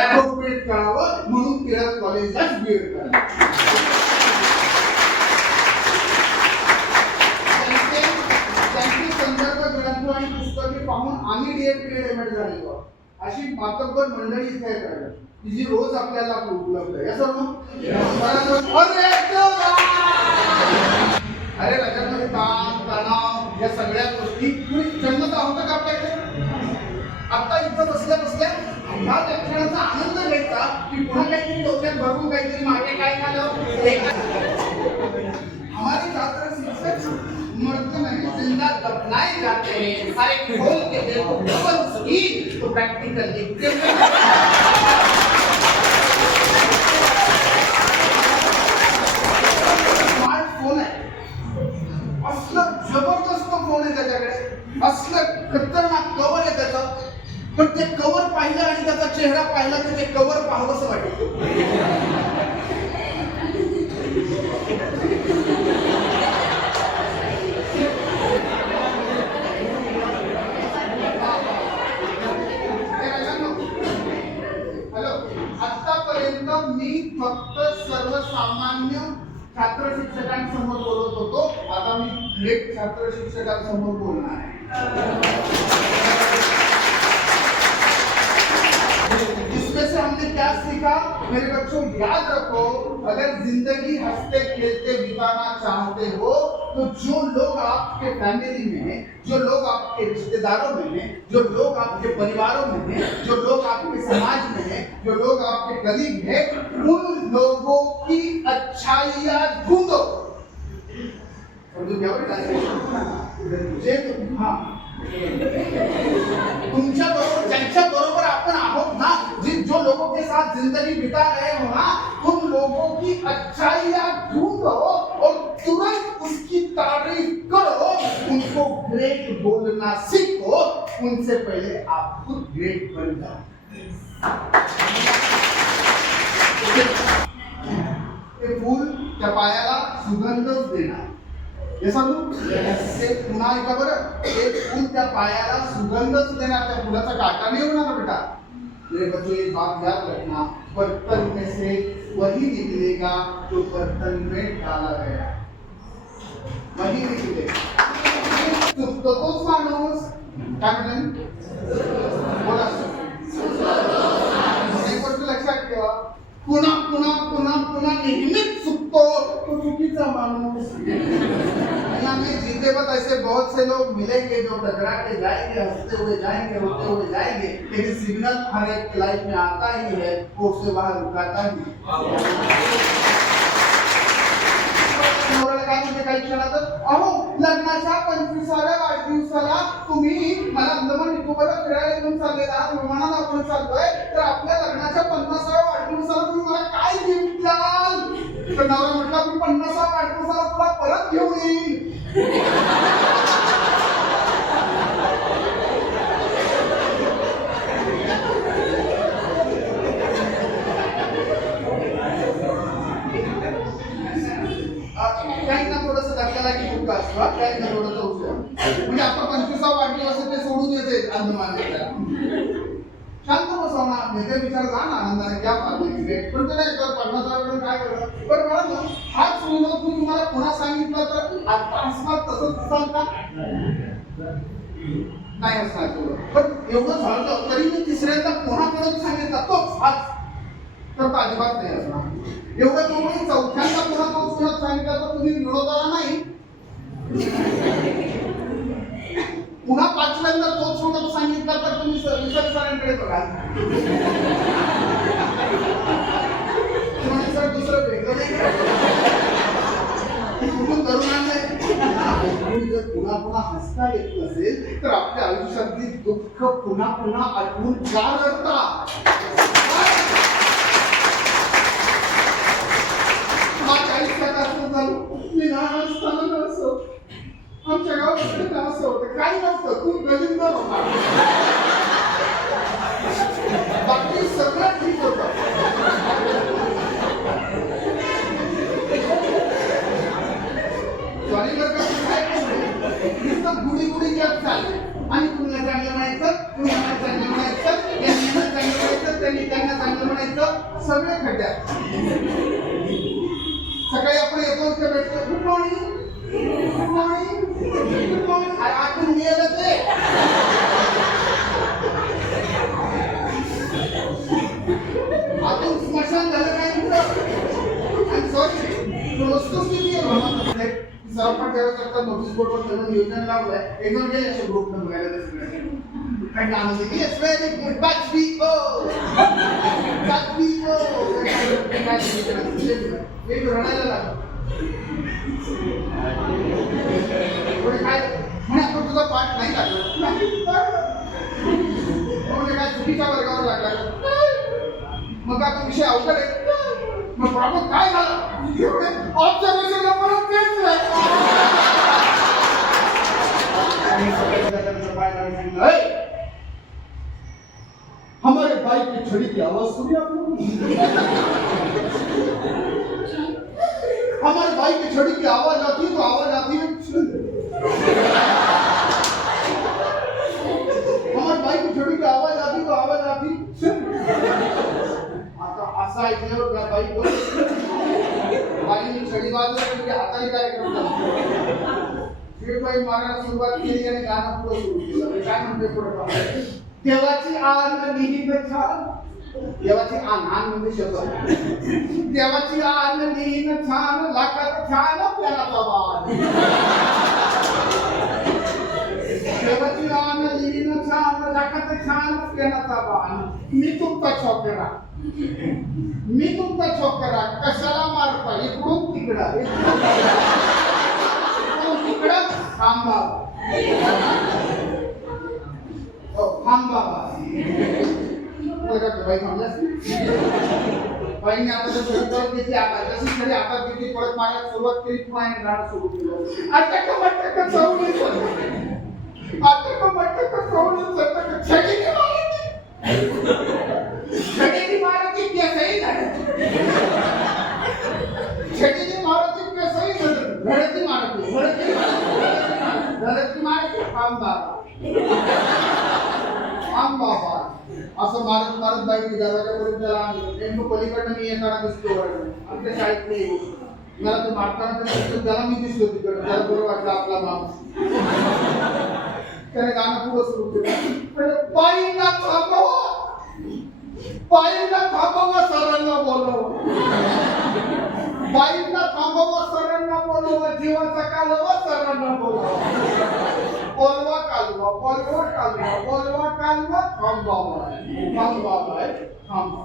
Appropriate करावं म्हणून Tilak कॉलेजलाच B.Ed करावं. त्यांचे संदर्भ ग्रंथ आणि पुस्तके पाहून आम्ही डीएड एमएड झालेलो अशी मातब्बर मंडळी इथे आहे की जी रोज आपल्याला उपलब्ध आहे. असं अरे राज्यामध्ये ताण तणाव या सगळ्या गोष्टी जन्मत होतं का आपल्याकडे? आता इथं बसल्या बसल्या ह्या लक्षणाचा आनंद घ्यायचा की पुन्हा काहीतरी डोक्यात भरून काहीतरी मागे काय झालं. हमारी छात्र शिक्षक मरते नहीं जिंदा दफनाए जाते हैं. सारे खोल के देखो डबल उसकी तो प्रैक्टिकल लिखते स्मार्टफोन आहे. असलं जबरदस्त फोन आहे त्याच्याकडे, असलं खतरनाक कवर आहे त्याचं. पण ते कवर पाहिलं आणि त्याचा चेहरा पाहिला तर ते कवर पाहावंसं वाटतं. हॅलो, आतापर्यंत मी फक्त सर्वसामान्य छात्र शिक्षकांसमोर बोलत होतो, आता मी थेट छात्र शिक्षकांसमोर बोलणार आहे. इसमें से हमने क्या सीखा मेरे बच्चों? याद रखो, अगर जिंदगी हंसते खेलते बिताना चाहते हो तो जो लोग आपके फैमिली में हैं, जो लोग आपके रिश्तेदारों में हैं, जो लोग आपके परिवारों में हैं, जो लोग आपके समाज में हैं, जो लोग आपके कलीग हैं, उन लोगों की अच्छाइयां ढूंढो. तुमच्या बरोबर ज्यांच्या बरोबर आपण आहोत ना, जो लोगों के साथ जिंदगी बिता रहे हो ना, उन लोगों की अच्छाइयां ढूंढो और तुरंत उसकी तारीफ करो. उनको ग्रेट बोलना सीखो. उनसे पहले आप खुद ग्रेट बन जाओ. ते फूल त्या पायाला सुगंधच देणार. हे सांगू ते पुन्हा ऐका बरं. ते फूल त्या पायाला सुगंधच देणार, त्या फुलाचा काटा नहीं होणार बेटा. मेरे बच्चों एक बात याद रखना, बर्तन में से वही निकलेगा जो बर्तन में डाला गया, वही निकलेगा. तो तोच माणूस काय म्हणतात बोला, एक गोष्ट लक्षात ठेवा, पुन्हा पुन्हा पुन्हा पुन्हा नेहमीच चुकतो तो चुकीचा माणूस. हमें जीते वक्त ऐसे बहुत से लोग मिलेंगे जो टकरा के जाएंगे, हंसते हुए जाएंगे, रोते हुए जाएंगे, लेकिन सिग्नल हर एक लाइफ में आता ही है, वो उससे बाहर रुकाता ही. काय म्हणजे काही क्षणात अहो लग्नाच्या 25व्या वाढदिवसाला तुम्ही मला अंदमान निकोबारला फिरायला घेऊन चालले आहात, विमानात आपण चाललोय, तर आपल्या लग्नाच्या 50व्या वाढदिवसाला तुम्ही मला काय गिफ्ट द्याल? तर नवरा म्हटला मी 50व्या वाढदिवसाला तुला परत घेऊन येईन. म्हणजे आता 25वा वाढदिवस ते सोडून येते अंदमान. शांत बसवना नेते विचार जा ना आनंदाने क्या बात आहे. पण ते नाही तर 50वा काय करणार. पण मला हाच विनोद तुम्हाला पुन्हा सांगितलं तर आता हसणार तसंच असाल का? नाही असणार. पण एवढं झालं तरी मी तिसऱ्यांदा पुन्हा परत सांगितलं तोच हाच तर अजिबात नाही असणार. एवढं तुम्ही चौथ्यांदा पुन्हा तोच पुन्हा सांगितलं तर तुम्ही विनोदाला नाही, पुन्हा 5व्यांदा तोच विनोद सांगितला तर तुम्ही सरांकडे बघा. सर दुसरं वेगळं नाही कुठून करून आणलंय. जर पुन्हा पुन्हा हसता येत नसेल तर आपल्या आयुष्यातली दुःख पुन्हा पुन्हा आठवून का रडता? माझ्या आयुष्यात असं झालं, मी लहान असताना असं आमच्या गावात असं होतं, काही नसतं, खूप गलिंदर होता, बाकी सगळं ठीक होतं. गुढी गुढी जग चालले आणि तुला चांगलं म्हणायचं, तुला चांगलं म्हणायचं, यांना चांगलं म्हणायचं, त्यांना चांगलं म्हणायचं सगळे खड्ड्यात. सकाळी आपण येतो इथे भेटतो, good morning good morning good morning, आतून गेलं ते. आतून स्मशान झालं काय तुमचं. सॉरी वस्तुस्थिती आहे. सरपंच करता नोटीस बोर्डवर त्यांना नियोजन लावलंय. एक दोन गेले असे ग्रुप न बघायला ते काही नाम होते. येस व्हेरी गुड बाजवी ओ बाजवी ओ एक रडायला लागलं. काय म्हणे आपण तुझा पाठ नाही लागला म्हणजे काय चुकीच्या वर्गावर लागला. मग आता विषय अवघड आहे. मग प्रॉब्लेम काय झाला. ऑब्झर्वेशनला परत तेच हमारे बाइक की छड़ी की आवाज सुनी आपने. हमारे बाइक की छड़ी की आवाज आती है तो आवाज आती है. हमारे बाइक की छड़ी की आवाज आती तो आवाज आती. आता असा ऐकल्यावर बाईक बाईने छडी वाजवली म्हणजे हाताने कार्यक्रम झाला. बाई मारायला सुरुवात केली आणि गाणं पुढे सुरू केलं. काय म्हणते पुढे. देवाची आन निहित छान. देवाची आन म्हणजे शब्द. देवाची आन निहित छान लाखात छान प्याराचा वाण. देवाची आन निहित छान लाखात छान प्याराचा वाण. मी तुमचा छोकरा मी तुमचा छोकरा कशाला मारता. इकडून तिकडं तिकडं थांबा थांबा. बाई थांबलास बाईने आता जर घेतली आता जशी खरी आता किती परत मारायला सुरुवात केली पुन्हा गाणं सुरू केलं. अटक मटक चवली अटक मटक चवली छडीने मारायची छडीने मारायची केसही धडत छडीने मारायची केसही धडत धडती मारायची धडती धडती मारायची थांबा थांबा. असं मारत मारत बाई दरवाजापर्यंत आणलं. नेमकं पलीकडनं मी येताना दिसतो. आमच्या शाळेत नाही मला तो मारताना तरी त्याला मी दिसलो तिकडं. त्याला बरं वाटलं आपला माणूस. त्याने गाणं पुढं सुरू केलं. बाईंना थांबवा बाईंना थांबवा सरांना बोलव. बाईंना थांबवा सरांना बोलव. जीवाचा कालवा सरांना बोलवा. बोलवा कालवा बोलवा कालवा बोलवा कालवा थांबवा थांबवा थांबवा.